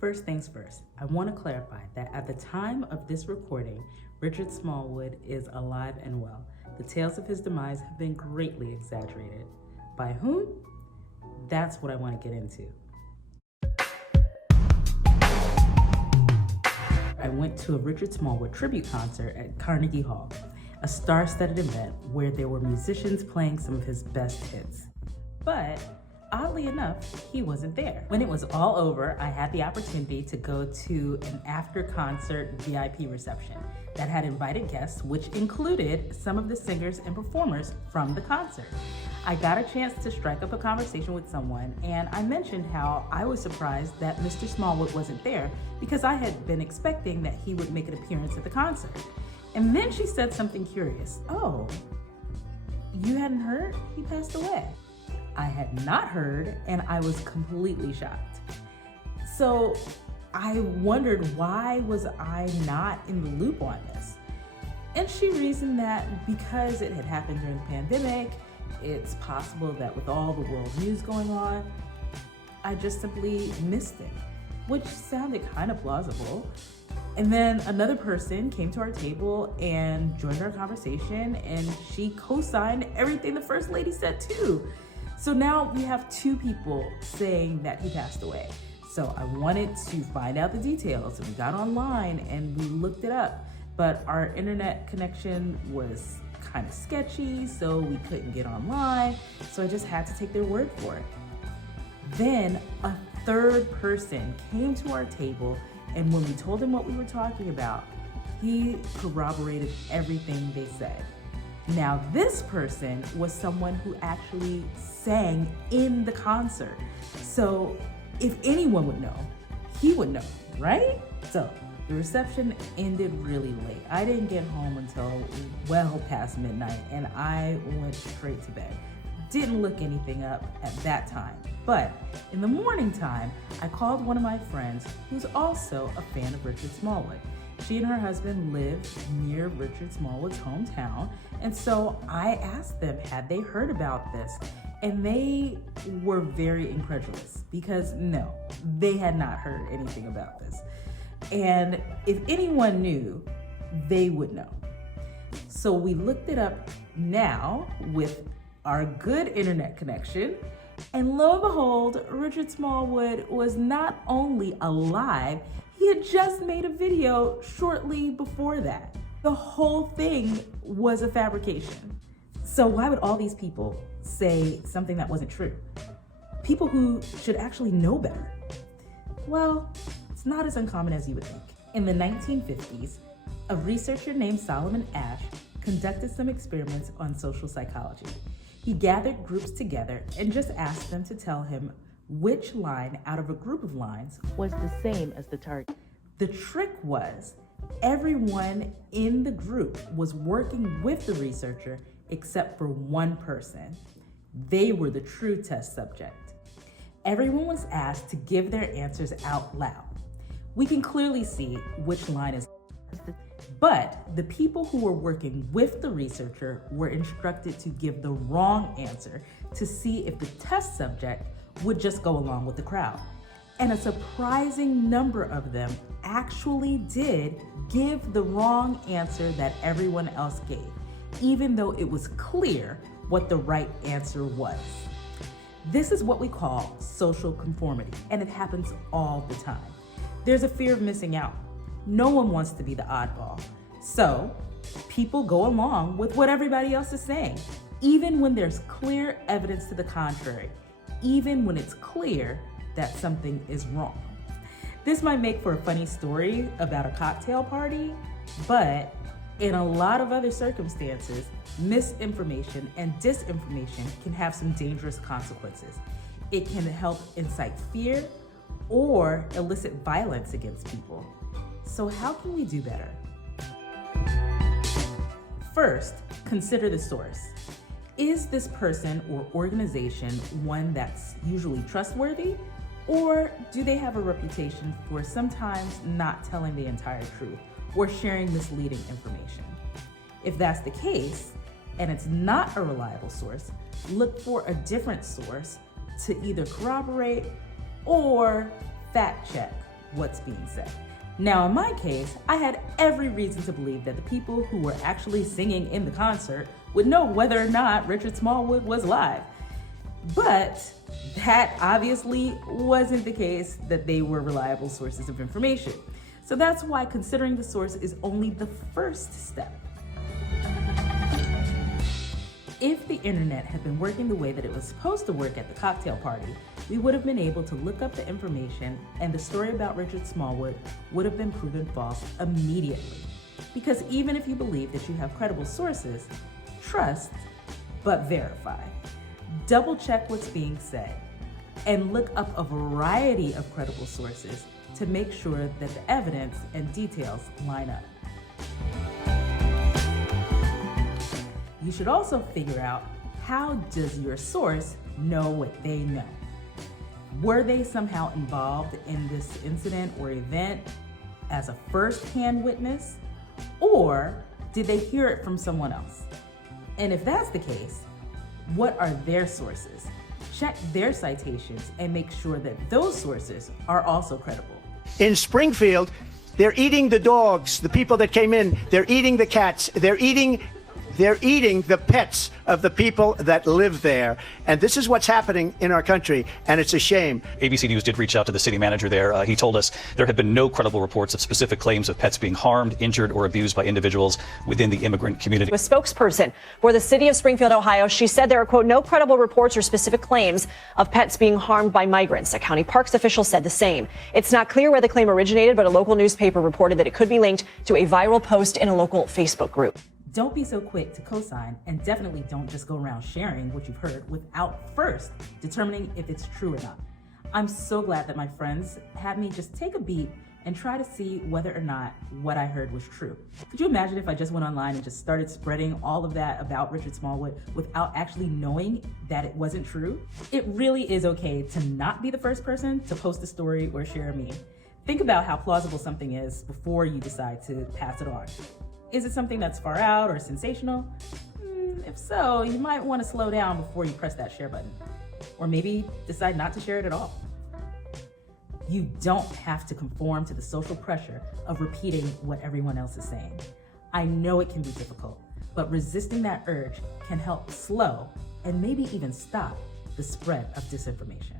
First things first, I want to clarify that at the time of this recording, Richard Smallwood is alive and well. The tales of his demise have been greatly exaggerated. By whom? That's what I want to get into. I went to a Richard Smallwood tribute concert at Carnegie Hall, a star-studded event where there were musicians playing some of his best hits. But oddly enough, he wasn't there. When it was all over, I had the opportunity to go to an after-concert VIP reception that had invited guests, which included some of the singers and performers from the concert. I got a chance to strike up a conversation with someone, and I mentioned how I was surprised that Mr. Smallwood wasn't there because I had been expecting that he would make an appearance at the concert. And then she said something curious. "Oh, you hadn't heard? He passed away." I had not heard, and I was completely shocked. So I wondered, why was I not in the loop on this? And she reasoned that because it had happened during the pandemic, it's possible that with all the world news going on, I just simply missed it, which sounded kind of plausible. And then another person came to our table and joined our conversation, and she co-signed everything the First Lady said too. So now we have two people saying that he passed away. So I wanted to find out the details, and we got online and we looked it up, but our internet connection was kind of sketchy, so we couldn't get online. So I just had to take their word for it. Then a third person came to our table, and when we told him what we were talking about, he corroborated everything they said. Now, this person was someone who actually sang in the concert. So if anyone would know, he would know, right? So the reception ended really late. I didn't get home until well past midnight, and I went straight to bed. Didn't look anything up at that time. But in the morning time, I called one of my friends who's also a fan of Richard Smallwood. She and her husband lived near Richard Smallwood's hometown, and so I asked them, had they heard about this? And they were very incredulous because no, they had not heard anything about this. And if anyone knew, they would know. So we looked it up now with our good internet connection, and lo and behold, Richard Smallwood was not only alive, he had just made a video shortly before that. The whole thing was a fabrication. So why would all these people say something that wasn't true? People who should actually know better. Well, it's not as uncommon as you would think. In the 1950s, a researcher named Solomon Asch conducted some experiments on social psychology. He gathered groups together and just asked them to tell him which line out of a group of lines was the same as the target. The trick was everyone in the group was working with the researcher except for one person. They were the true test subject. Everyone was asked to give their answers out loud. We can clearly see which line is, but the people who were working with the researcher were instructed to give the wrong answer to see if the test subject would just go along with the crowd. And a surprising number of them actually did give the wrong answer that everyone else gave, even though it was clear what the right answer was. This is what we call social conformity, and it happens all the time. There's a fear of missing out. No one wants to be the oddball. So people go along with what everybody else is saying, even when there's clear evidence to the contrary, even when it's clear that something is wrong. This might make for a funny story about a cocktail party, but in a lot of other circumstances, misinformation and disinformation can have some dangerous consequences. It can help incite fear or elicit violence against people. So how can we do better? First, consider the source. Is this person or organization one that's usually trustworthy, or do they have a reputation for sometimes not telling the entire truth or sharing misleading information? If that's the case, and it's not a reliable source, look for a different source to either corroborate or fact check what's being said. Now, in my case, I had every reason to believe that the people who were actually singing in the concert would know whether or not Richard Smallwood was live. But that obviously wasn't the case, that they were reliable sources of information. So that's why considering the source is only the first step. If the internet had been working the way that it was supposed to work at the cocktail party, we would have been able to look up the information and the story about Richard Smallwood would have been proven false immediately. Because even if you believe that you have credible sources, trust, but verify. Double check what's being said and look up a variety of credible sources to make sure that the evidence and details line up. You should also figure out, how does your source know what they know? Were they somehow involved in this incident or event as a first-hand witness, or did they hear it from someone else? And if that's the case, what are their sources? Check their citations and make sure that those sources are also credible. In Springfield, they're eating the dogs, the people that came in, they're eating the cats, they're eating the pets of the people that live there. And this is what's happening in our country, and it's a shame. ABC News did reach out to the city manager there. He told us there have been no credible reports of specific claims of pets being harmed, injured, or abused by individuals within the immigrant community. A spokesperson for the city of Springfield, Ohio, she said there are, quote, no credible reports or specific claims of pets being harmed by migrants. A county parks official said the same. It's not clear where the claim originated, but a local newspaper reported that it could be linked to a viral post in a local Facebook group. Don't be so quick to co-sign, and definitely don't just go around sharing what you've heard without first determining if it's true or not. I'm so glad that my friends had me just take a beat and try to see whether or not what I heard was true. Could you imagine if I just went online and just started spreading all of that about Richard Smallwood without actually knowing that it wasn't true? It really is okay to not be the first person to post a story or share a meme. Think about how plausible something is before you decide to pass it on. Is it something that's far out or sensational? If so, you might want to slow down before you press that share button. Or maybe decide not to share it at all. You don't have to conform to the social pressure of repeating what everyone else is saying. I know it can be difficult, but resisting that urge can help slow and maybe even stop the spread of disinformation.